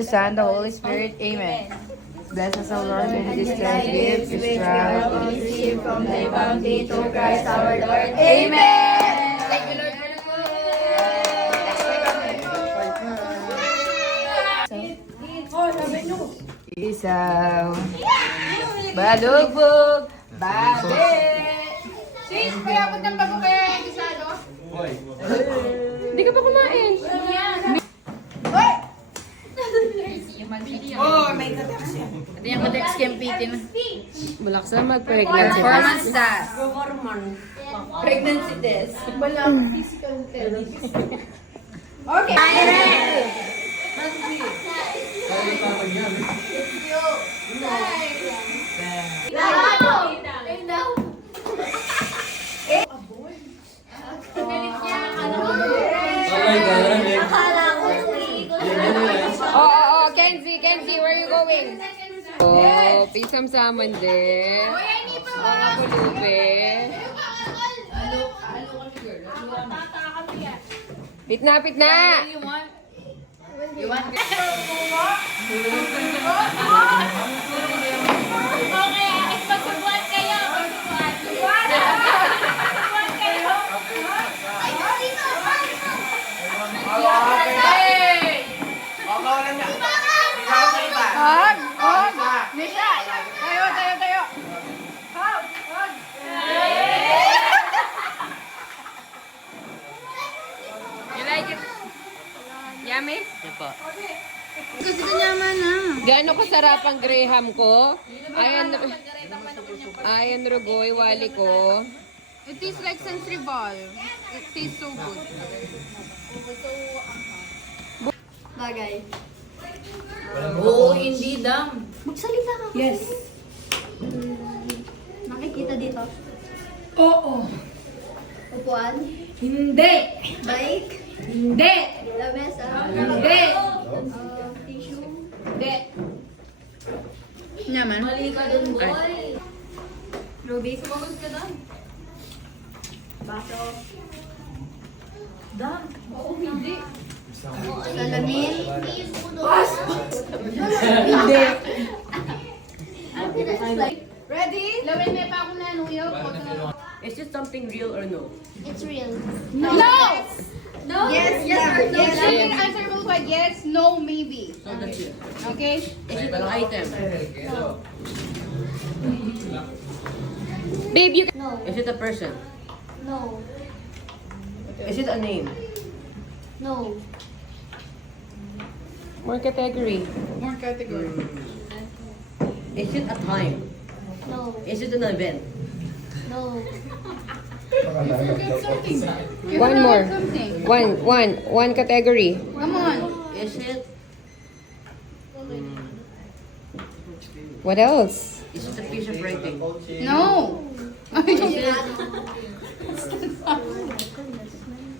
Son, the Holy Spirit. Amen. Bless us, O Lord, and this gifts which travel Receive from thy bounty through Christ our Lord. Amen! Thank you, Lord, for the food. Isaw. Balugbog. Babe. Sis, kaya ako ng bago kaya yung isado? Hindi ka pa kumain. Oh, may katex yan. Ito yung katex kempitin. Bulak sa mag-pregnancy. Performance test. Pregnancy test. Wala physical therapy. Okay. Oh, Kenzie, where are you going? Oh, pisam-saman din. Mga pulubi. Pitna! You want? Okay, pagsubuan kayo. Pagsubuan kayo. Nisha! Tayo! You like it? Yummy? Gusto niya man na. Gaano kasarap ang Graham ko? Ayan Rugoy, wali ko. It tastes like sensory ball. It tastes so good. Bagay. Oo, hindi dam. Magsalita ka. Yes. Nakikita dito. Oo. Upuan. Hindi. Bike. Hindi. Lamesa. Hindi. Tissue. Hindi. Naman. Mali ka dun, boy. Ay. Ruby. Sumagot ka doon. Baso. Dam. Oo, hindi. Salamin. Hindi. Ready? Lawin na pa ako na nuyo. Is it something real or no? It's real. No! No? Yes, yes, or no. Yes. Something answerable by yes, no, maybe. So that's it. Okay? Is it an item? Babe, you No. Is it a person? No. Is it a name? No. More category. More category. Is it a time? No. Is it an event? No. One more. Something. One category. Come on. Is it? What else? Is it a piece of writing? No. Is it?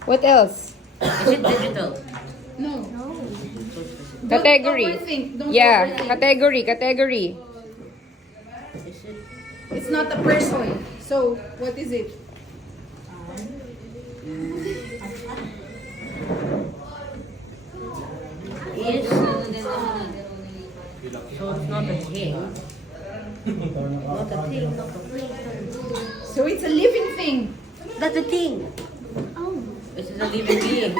What else? Is it digital? No. Category. Don't overthink. Don't Yeah, overthink. category. Is it? It's not a person. So, what is it? Is? So it's not a thing. Not a thing. So, it's a living thing. That's a thing. Oh. Is it a living being?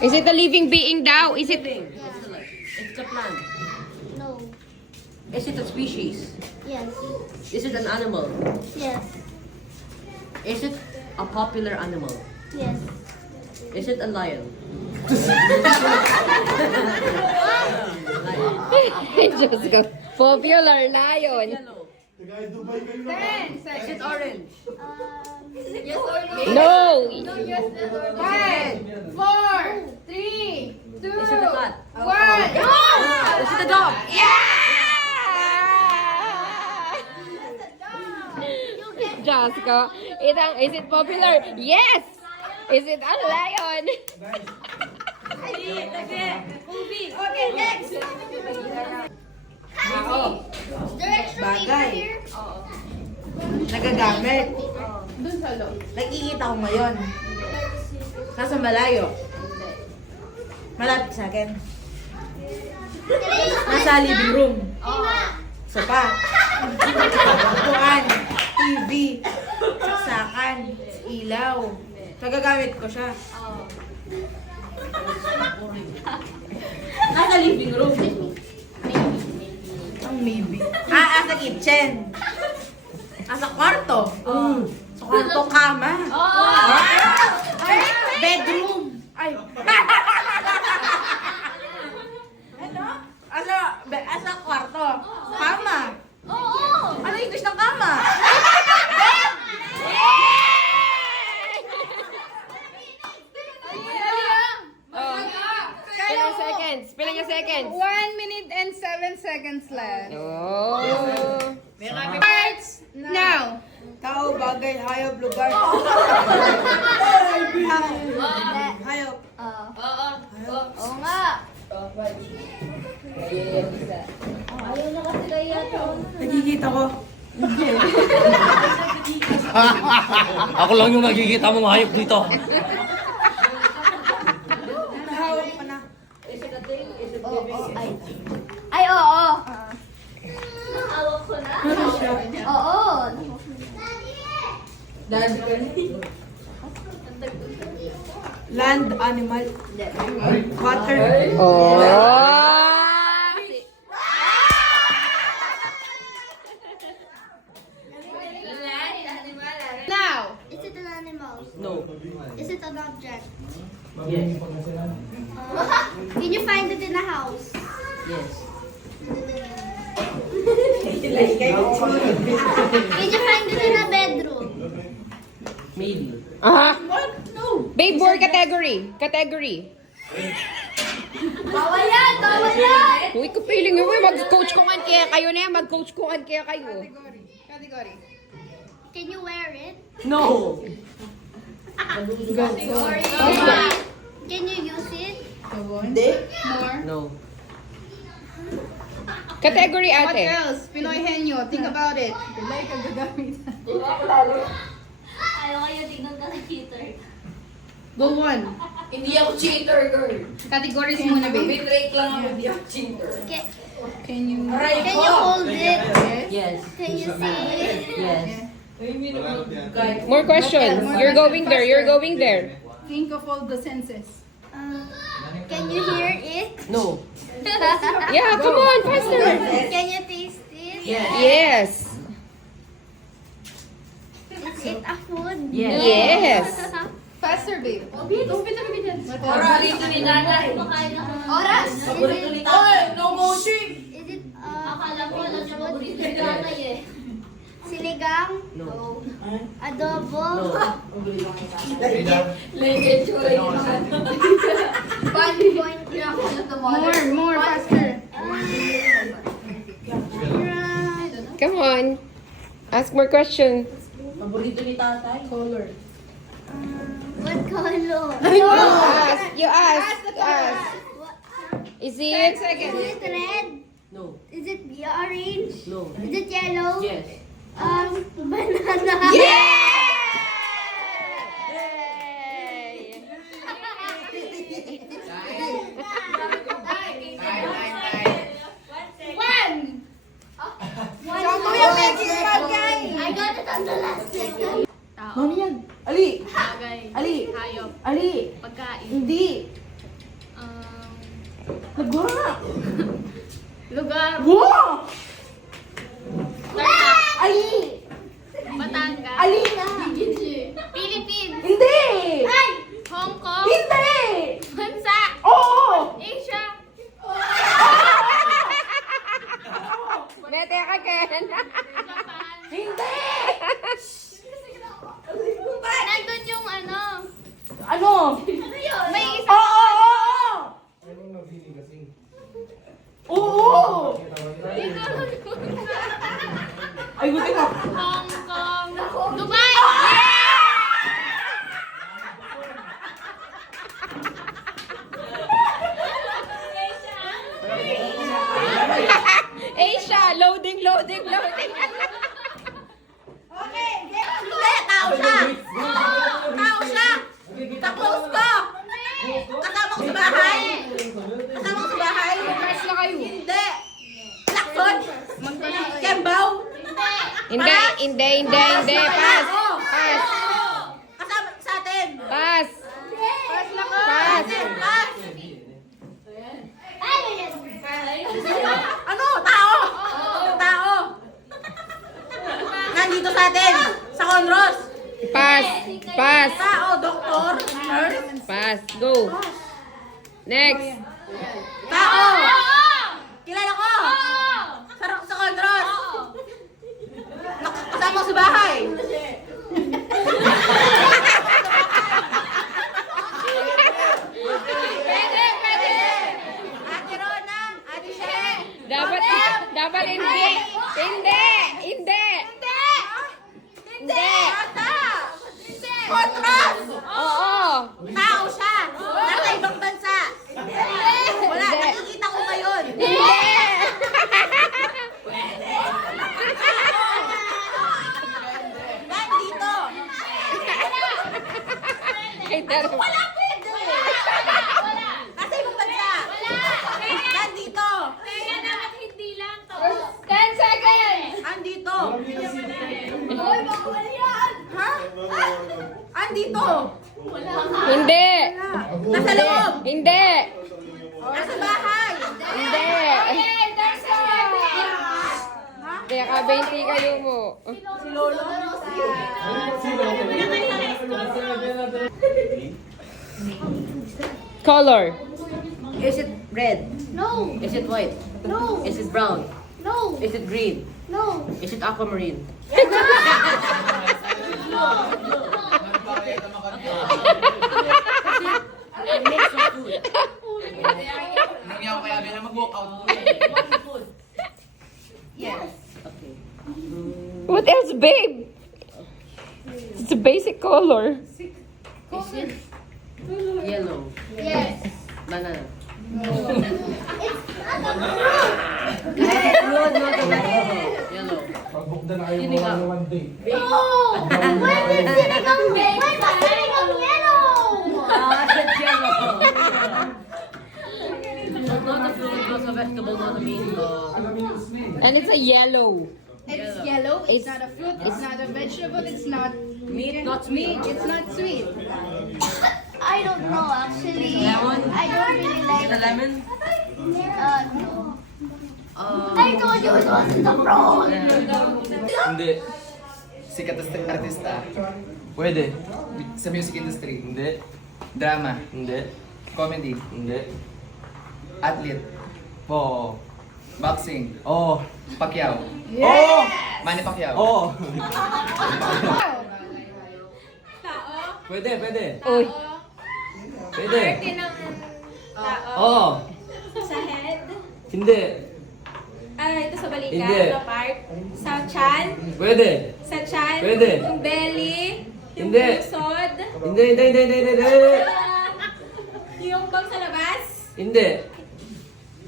Is it a living being daw? Is it? Yeah. It's a plant. No. Is it a species? Yes. Is it an animal? Yes. Is it a popular animal? Yes. Is it a lion? Just go. Popular lion. Ten Is seconds. it orange? Yes or no? No. Five, 4, 3, 2, Is it a cat? 1. Is it a dog? Just go. Is it popular? Yes. Is it a lion? Okay, next. Bagay. Nagagamit. Dun sa loob. Nakikita ko ngayon. Nasa malayo. Malapit sa akin. Nasa living room. Oo. Sofa. Upuan. TV. Saksakan. Ilaw. Nagagamit ko siya. Oo. Nasa living room. Ang maybe. Sa kitchen. Sa kwarto. Sa kwarto, kama. Bedroom. Ay. Ano? Asa kwarto. Kama. Oo. Ano yung English ng kama? Oh. Pilang seconds? Pilang yung seconds? 1 minute and 7 seconds left. Oh. Starts now. Tao, bagay, hayop, lugar. Hayop. Oo nga. Ayaw na kasi kaya ito. Nakikita ko. Ako lang yung nakikita mong hayop dito. Nahawak pa na. Ay, oo. Hawak ko na. Oo. Land, animal, water. Oh. Now. Is it an animal? No. Is it an object? Yes. Can you find it in a house? Yes. Can you find it in a bedroom? Maybe. Ah. Babe, more category. Category. Bawal yan! Bawal yan! Uy, kapiling mo. Mag-coach ko kan kaya kayo na yan. Mag-coach ko kan kaya kayo. Category. Can you wear it? No. Can you use it? Hindi. More. No. Category, What ate. else? Pinoy henyo. Think about it. Like ang gagamit. Ayaw kayo tignan ka ng cheater. Go on. Hindi ako cheater, girl. Categories muna, babe. Break lang ako, hindi ako cheater. Can you... Can you hold it? Yes. Can you see it? Yes. More questions. You're going there. You're going there. Think of all the senses. Can you hear it? No. Yeah, come on, faster. Can you taste it? Yes. Is it a food? Yes. Faster, babe. Ora, dito ni nanay. Oras? Is it, No motion. is it, akala ko alam siya mag-read ng nanay eh. Sinigang? No. Adobo? More, faster. Come on. Ask more questions. Paborito ni tatay. Color. What color? You ask. What? Is 10 it? seconds. Is it red? No. Is it orange? No. Is it yellow? Yes. Banana. One. I got it on the last second. Mami yan. Ali. Ali. Ali. Pagkain. Hindi. Nagwa. Lugar. Wow! Ali. Batangas. Ali. Philippines. Hindi. Hong Kong. Hindi. Bansa. Oo. Asia. Nete ka, Ken. Japan. Hindi. Nandun yung ano. Ano? May isa. Oo. Oo. Ay, buti ka. Hong Kong. Dubai. Asia, loading. Okay. Hindi. Tao siya. Tao siya. Ka-close ko. Kasama ko sa bahay. Kasama ko sa bahay. Press na kayo. Hindi. Hindi. Pass. Pass. Kasama sa atin. Pass. Pass lang ko. Pass. Pass. Ay! Ano? Tao? Tao. Nandito sa atin. Sa Conros. Pass. Pass. Tao, doktor, nurse. Pass. Go. Next. Tao. Kilala ko. Sa Conros. Kasama ko sa bahay. Ate Rona, Ate She. Dapat hindi. Hindi. Ata. Contras. Oo. Tao siya. Nasa ibang bansa. Wala, Hindi. nakikita ko ngayon. Nandito. Ay, taro. Nasa ibang bansa. Nandito. Kaya dapat hindi lang to. 10 seconds. Andito. Ha? Andito. Hindi. Nasa loob. Hindi. Nasa bahay. Hindi. Kaya ka 20 kayo mo. Si Lolo. Color. Is it red? No! Is it white? No! Is it brown? No! Is it green? No! Is it aquamarine? Nangyay ko kaya na mag-walk out. Okay. What else, babe? It's a basic color. Is it yellow? Yes! Banana. Yellow. Sinigang. No! When did sinigang yellow? Ah, it's yellow. Not a fruit, not a vegetable, not a meat. And it's a yellow. It's yellow, it's It's- not a fruit, it's not a vegetable, it's not Meat, not sweet. it's not sweet. I don't know actually. Lemon? I don't really like Is it lemon? no. I told you it wasn't a fruit. Hindi. Sikat na artista Pwede. sa music industry. Hindi. Drama, Hindi. comedy, Hindi. athlete, Oo. boxing, Oo. Pacquiao, Oo. Manny Pacquiao. Oo. Pwede. Uy. Pwede. Oo. Sa head. Hindi. Ito sa balikat. Hindi. Na part. Sa chan. Pwede. Sa chan. Pwede. Yung belly. Yung Hindi. pusod. Hindi. Yung bang sa labas. Hindi.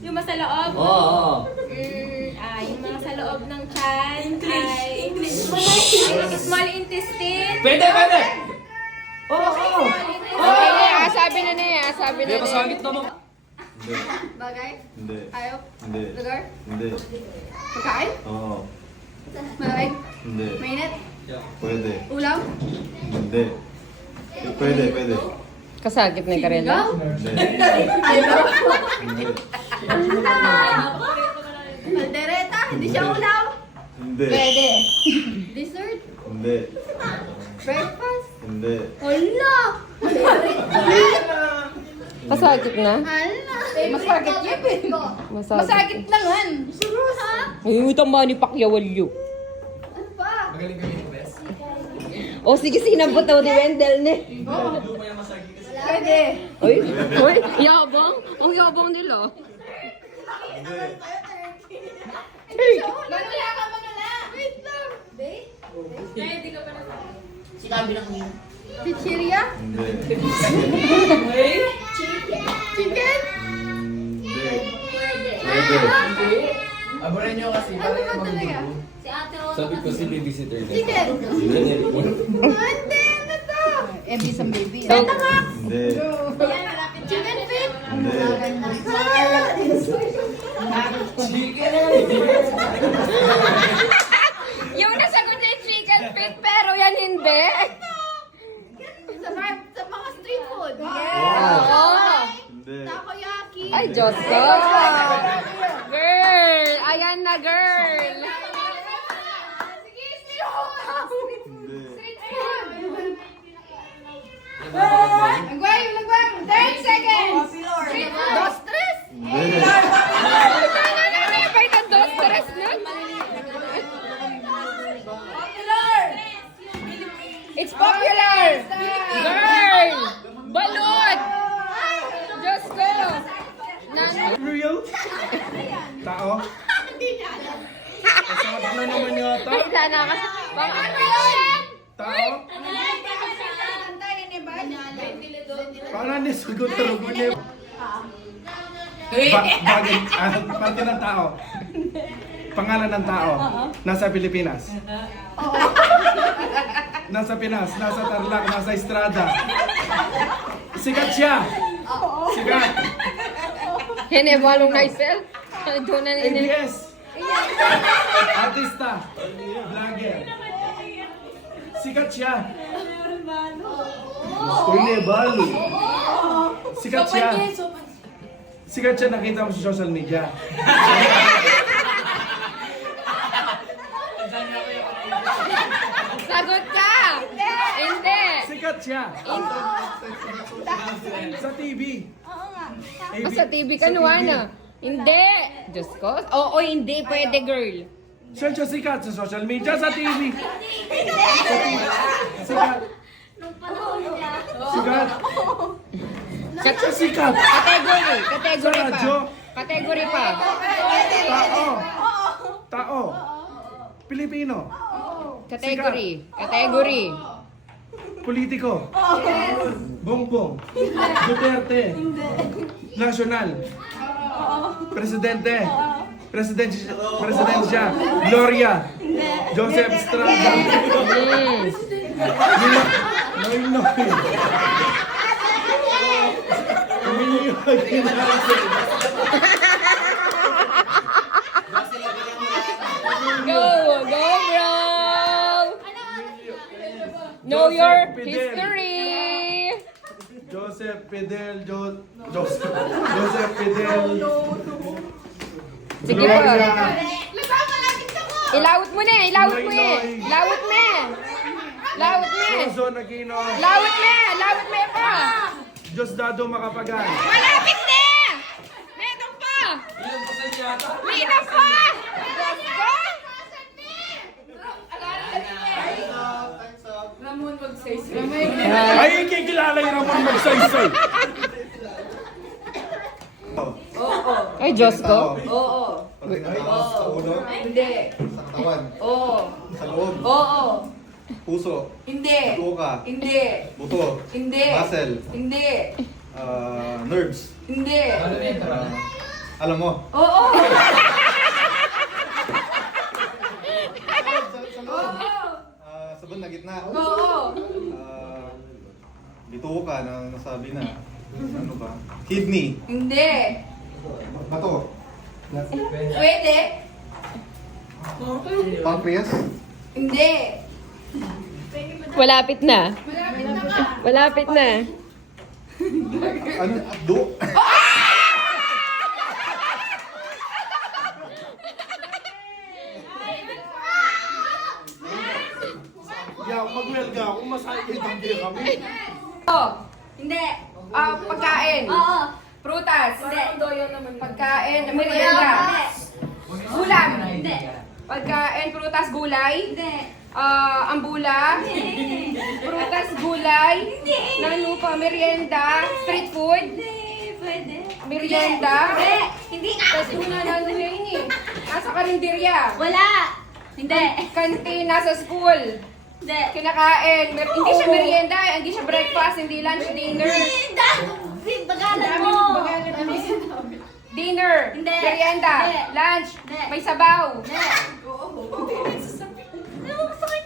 Yung mas sa loob. Oo. Yung mga sa loob ng chan. English. Small intestine. Pwede. Oo. Okay, sabi na niya. Hindi, masakit na mo. Bagay? Hindi. Ayaw? Hindi. Lugar? Hindi. Pagkain? Oo. Malamig? Hindi. Mainit? Pwede. Ulam? Hindi. Pwede. Kasagit na karela. Hindi. Hindi. Kaldereta? Hindi siya ulam? Hindi. Pwede. Dessert? Hindi. Breakfast? Hindi. Hala! Kasagit na? Hala! Masakit yun eh. Masagit. Masakit lang han. Ay, tama ni Pacquiao walyo. Ano pa? Magaling kami ng best. O sige, sinabot daw ni Wendell ne. Pwede. Uy, yabang. Ang yabang nila. Manula ka, manula. Wait lang. Babe? Chichiria? Hindi. Chicken? Hindi. Pwede. Aburin nyo kasi. Ano ba talaga? Si Ate Rose. Sabi ko si babysitter na. Chicken? Hindi. Hindi, ano to? Sa baby. So, Hindi. Chicken feet? Hindi. yung nasa seconds. Dos, tres. Hindi. May ng dos, tres na. It's popular. Girl. Balot. Diyos ko. Real? Tao? Kasama na naman yata. Wala na kasi. Pang ano yun? Tao? Parang nisugot tarugo niya. Bagay, parte ng tao. Pangalan ng tao. Nasa Pilipinas. Nasa Pinas, nasa Tarlac, nasa Estrada. Sikat siya. Sikat. Hene, walong naisel. Doon na nini. ABS. Artista. Vlogger. Sikat siya. Balo. Sikat siya. Sikat siya, nakita mo sa social media. Sagot ka. Hindi. Sikat siya. Sa TV. Sa TV ka na. Hindi. Diyos ko. Oo, hindi. Pwede, girl. Saan siya sikat? Sa social media, sa TV. Sikat. Sikat. Saan siya sikat? Category. Category Sa pa. radyo? Category pa. Tao. Tao. Pilipino. Category. Category. Politiko. Bongbong. Duterte. National. Presidente. Presidensya. Gloria. Joseph Estrada. Noy. Go, bro. Know your history. Joseph Fidel. Joseph Fidel. Sige po. Ilawot mo na. Ilawot mo eh. Lawot mo. Lawot mo. Luzon Aquino. Lawot mo. Lawot mo pa. Diosdado Macapagal. Malapit na! Meron pa! Meron pa! Diyos ko! Ay, kikilala yung Ramon magsaysay. Ay, Diyos ko. Sa ulo. Hindi. Sa katawan. Oo. Sa loob. Oo. Puso. Hindi. Tuka. Hindi. Buto. Hindi. Muscle. Hindi. Nerves. Hindi. Alam mo. Oo. Sa banda gitna. Oo. Bituka na nasabi na. Ano ba? Kidney. Hindi. Bato. Pwede. Pancreas. Hindi. Malapit na. Malapit na. Ano? Do? Yeah, mag-welga ako. Masakit beer kami. Oh, hindi. Pagkain. Oo. Prutas. Hindi. Pagkain. Merienda. Ulam. Hindi. Pagkain, prutas, gulay. Hindi. Ambula. Prutas, gulay. Hindi. Nano pa, merienda. Street food. Hindi. Pwede. Merienda. Hindi. Hindi nga. Tapos una nano yun eh. Nasa karinderya. Wala. Hindi. Kantin, nasa school. Hindi. Kinakain. Hindi siya merienda, hindi siya breakfast, hindi lunch, dinner. Hindi. Bagalan mo. Dinner, Hindi. merienda, Hindi. lunch, Hindi. may sabaw.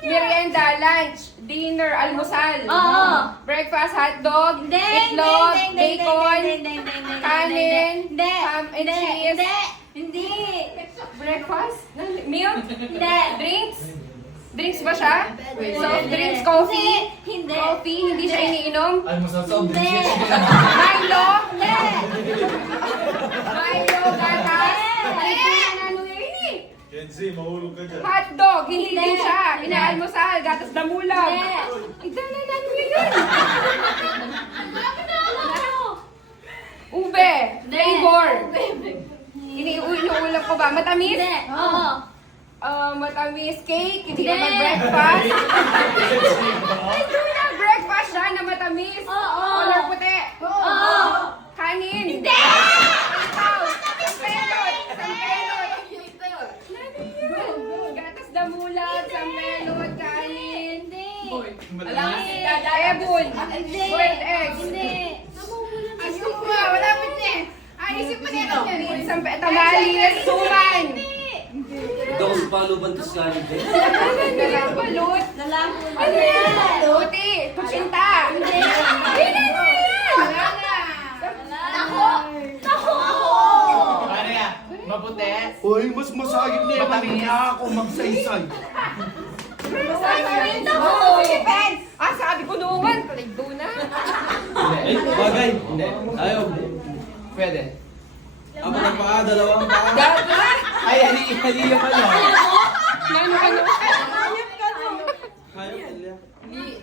Merienda, lunch, dinner, almusal. Oo. Breakfast, hotdog, Hindi. itlog, Hindi. bacon, Hindi. kanin, Hindi. ham and Hindi. cheese. Hindi. Hindi. Breakfast, milk, Hindi. drinks. Drinks ba siya? Soft drinks, coffee. Hindi. Coffee, hindi siya iniinom. Hindi. Milo, Hindi. Milo, gatas. Ano yun eh? Kenzie, mahulog ka dyan. Hotdog, hindi din siya. Inaalmusal, gatas damulag. Hindi. Ito na yun. Ube. Flavor. Iniulam ko ba? Matamis? Hindi. Oo. Matamis cake. Hindi ka mag-breakfast. Hindi na breakfast siya na matamis. Oo. Color puti. Oo. Kanin. Hindi. Ikaw. Sampelot. Sampelot. Gatas damulag. Sampelot. Kanin. Hindi. Ebon. Hindi. Boiled eggs. Hindi. Isip mo. Malapit niya. Isip mo nito. Tamales. Suman. Ito ko sa paluban to sa akin. Nalabalot. Ano yan? Puti. Kusinta. Hindi. Wala na. Tako. Tako. Ano yan? Maputi? Uy, mas masagip niya. Matamis ako magsaysay. Sabi ko noon. Paligdo na. Ay, bagay. Hindi. Ayaw. Pwede. Ako dalawang paa. Ay, hali yung ano. Ano? Kaya pala.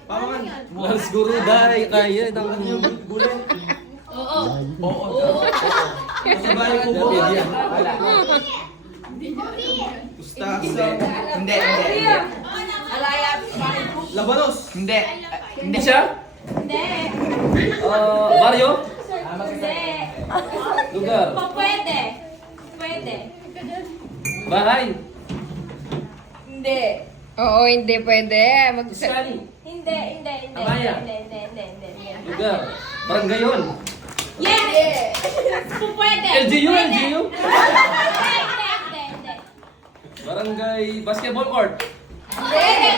Pamangan. Mas guru dahil kaya. Bulan. Oo. Masabay ko po. Wala. Ustasa. Hindi. Labanos. Hindi. Hindi siya? Hindi. Barrio? Hindi. Lugar? Pwede. Pwede. Bahay? Hindi. Oo, hindi pwede. Iskani? Hindi. Amaya? Hindi. Lugar? Barangayon? Yes! Pwede. LGU? Hindi. Barangay Basketball Court? Pwede.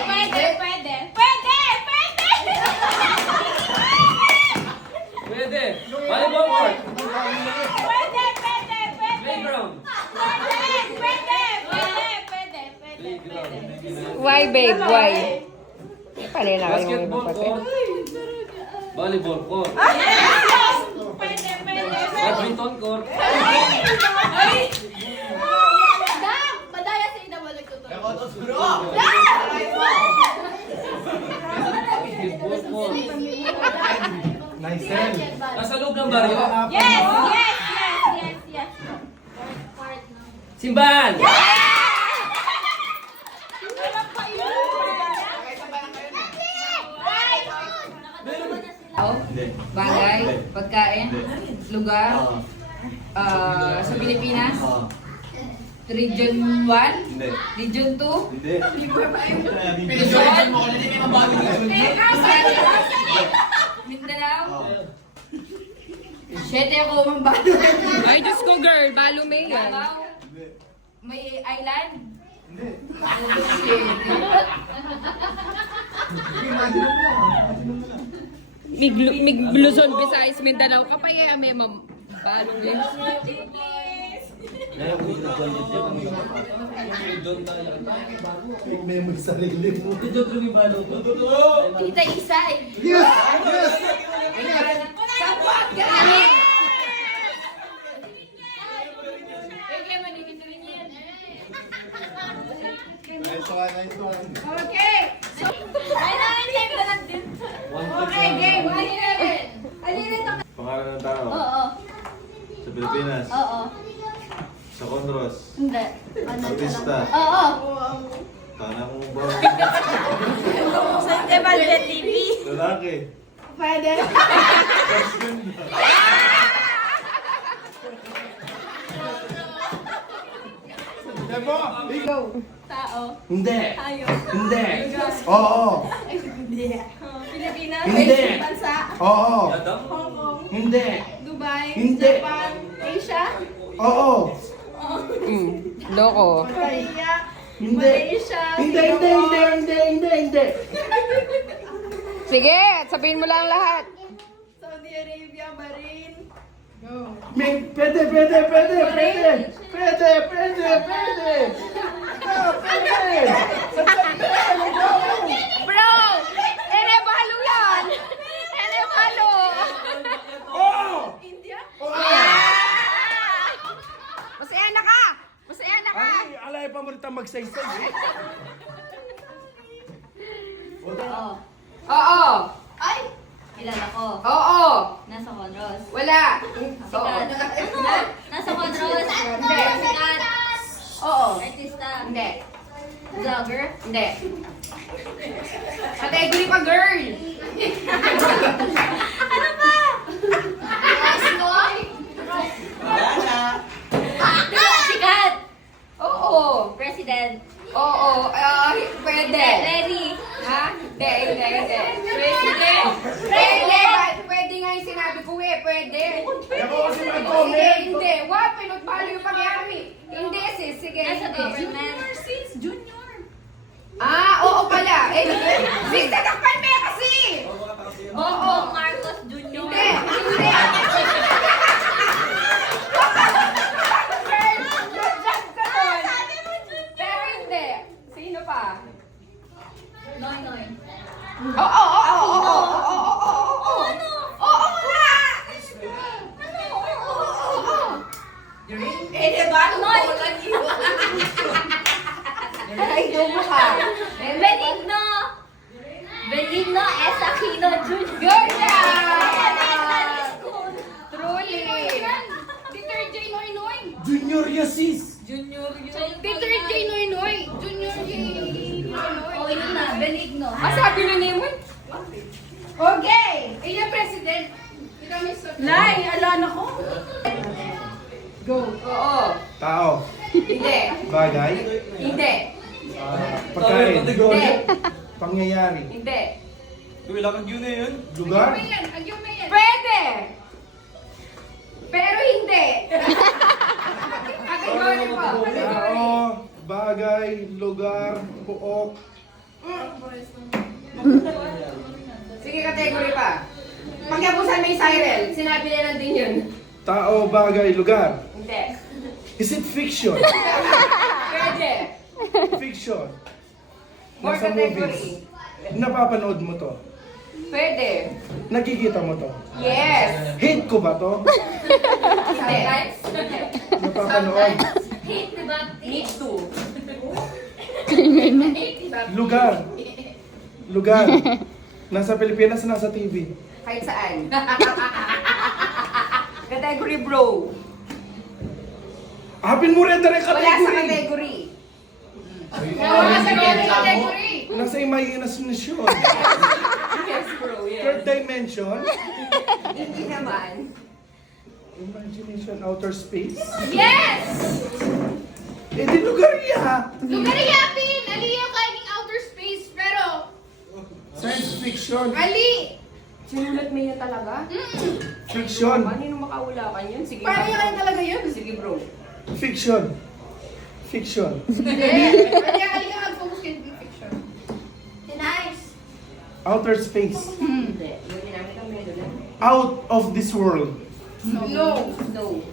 Pwede. Volleyball Court? Pwede. Playground? Why, babe? Why? Palila ka yung Basketball ibang Court? Volleyball Court? Pwede. Badminton Court? Madaya sa ina mo nagtutuloy. Basketball Court? Nice. Nasa loob ng baryo? Yes. Simbahan! Bagay, pagkain, lugar, sa Pilipinas, Region 1, Hindi. Region 2, Hindi. Luzon, Mindanao. Siyete ako mang balo. Ay, Diyos ko, girl. Balo may yan. May island. Mig Luzon, Visayas, Mindanao. Kapaya may balo yan. Ngayon ko yung doon tayo. May mo sarili mo. Ito yung balo ko. Tita Isay. Yes! Yes! Kapag galing. Nice one. Okay. Okay, game. Pangalan ng tao. Oo. Sa Pilipinas. Oo. Sa Condros. Hindi. Artista. Oo. Tana mo ba? Sa Tebalde TV. Lalaki. Pwede. Debo! Ikaw! Tao. Hindi! Tayo. Hindi! Oo! Pilipinas. Hindi. Bansa. Oo! Yadam? Hong Kong. Hindi! Dubai. Hindi. Japan. Asia. Oo! Loko. Korea. Hindi! Malaysia. Hindi! Sige, sabihin mo lang lahat. Saudi Arabia. Bahrain. Pwede! Bro! Balo yan! Balo! Oo! India. Masaya na ka! Ay, alay pa mo rin tayo magsaysay eh. Oo. Ay! Kilala ko. Oo. Nasa Conros. Wala. Sikat. Nasa Conros. Hindi. Sikat. Oo. Artista. Hindi. Vlogger. Hindi. Category pa, girl. Ano ba? Sikat. Oo. President. Oo. Pwede. Lenny. Ha? Hindi. President. Pwede. Pwede nga yung sinabi ko eh. Pwede. Ako kasi Sige, nag-comment. hindi. Wag, pinagpalo yung pangyari. Hindi, sis. Sige, Nasa hindi. government. Oo pala. Sis, tatakpan mo kasi. Oo. Marcos Jr. Hindi. Hindi. Girl, judge ka doon. Pero hindi. Sino pa? Noy Noy. Oo. Oo nga. Eh, diba? Ay, dumo ka. Benigno. Benigno S. Aquino Jr. Good job! Truly. Teacher J. Noy Noy. Junior Yasis. Teacher J. Noy Noy. Junior J. Noy Noy. Oh, yun na. Benigno. Masabi na Nemon? Okay. Iya, President. Ikaw, Miss Sophie. Lai, alala ko. Oo. Tao. Hindi. Bagay. Hindi. Pagkain. Hindi. Pangyayari. Hindi. Wala kang yun na yun. Lugar. Agyo mo yan. Pwede! Pero hindi. Kategory po. Kategory. Tao, bagay, lugar, puok. Sige, kategory pa. Pagkapusan mo yung Cyril, sinabi na lang din yun. Tao, bagay, lugar. Hindi. Is it fiction? Pwede. Fiction. More Nasa category. movies. Napapanood mo to. Pwede. Nakikita mo to. Yes. Hate ko ba to? Sometimes. Napapanood. Hate the Need Baptist. to. Lugar. Lugar. Nasa Pilipinas, nasa TV. Kahit saan. Category bro. Hapin mo rin Wala rin sa category. category. Wala sa category. Nasa imagination. Yes bro, Third yes. dimension. Hindi naman. Imagination, outer space. Yes! Eh di lugar ya. Lugar yapin! Aliyo kaing outer space, pero... Science fiction. Ali! Sinulat mo yun talaga? Fiction. Paano makawala ka yun? Sige. Paano yan talaga yun? Sige bro. Fiction. Fiction. Hindi. Kaya ali ka mag-focus kay fiction. Nice. Outer space. Hindi. Yung ginamit ang medo lang. Out of this world. No. No.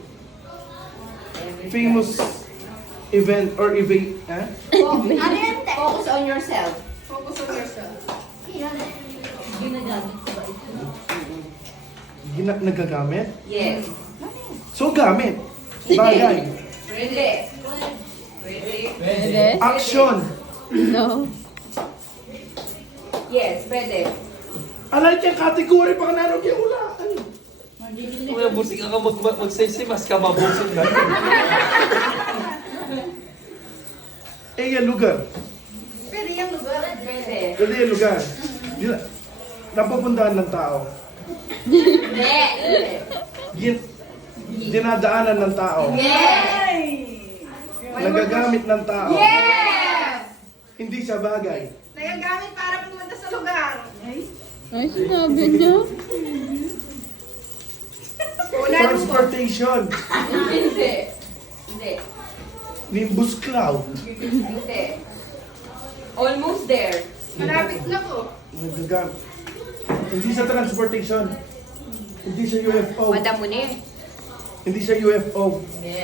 Famous event or event. Eh? Ano yan? Focus on yourself. Focus on yourself. Ginagamit ko ba ito? Nagagamit? Yes. So gamit. Bagay. Hindi. Pwede. Action. Yes, pwede. Alay kaya category pa ka naroon kaya ulaan. Kuya, busik ka magsisimas ka, mabusog na. Eh yan lugar. Pwede yung lugar. Pwede. Pwede yan lugar. Napupuntahan ng tao. Hindi. Dinadaanan ng tao. Yes. Nagagamit ng tao. Yes. Hindi siya bagay. Nagagamit para pumunta sa lugar. Transportation. Hindi. Hindi. Nimbus cloud. Hindi. Almost there. Malapit na po. Nagagamit. Hindi siya transportation. Hindi siya UFO. Madam mo na eh. Hindi siya UFO. Hindi.